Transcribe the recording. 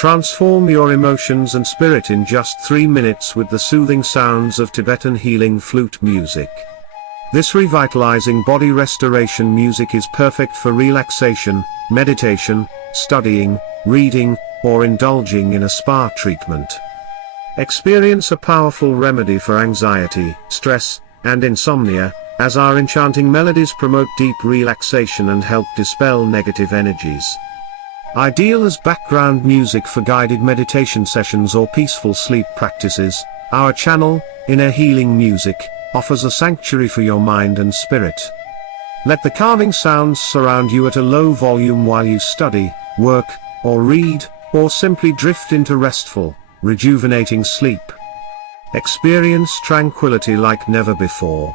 Transform your emotions and spirit in just 3 minutes with the soothing sounds of Tibetan healing flute music. This revitalizing body restoration music is perfect for relaxation, meditation, studying, reading, or indulging in a spa treatment. Experience a powerful remedy for anxiety, stress, and insomnia, as our enchanting melodies promote deep relaxation and help dispel negative energies. Ideal as background music for guided meditation sessions or peaceful sleep practices, our channel, Inner Healing Music, offers a sanctuary for your mind and spirit. Let the calming sounds surround you at a low volume while you study, work, or read, or simply drift into restful, rejuvenating sleep. Experience tranquility like never before.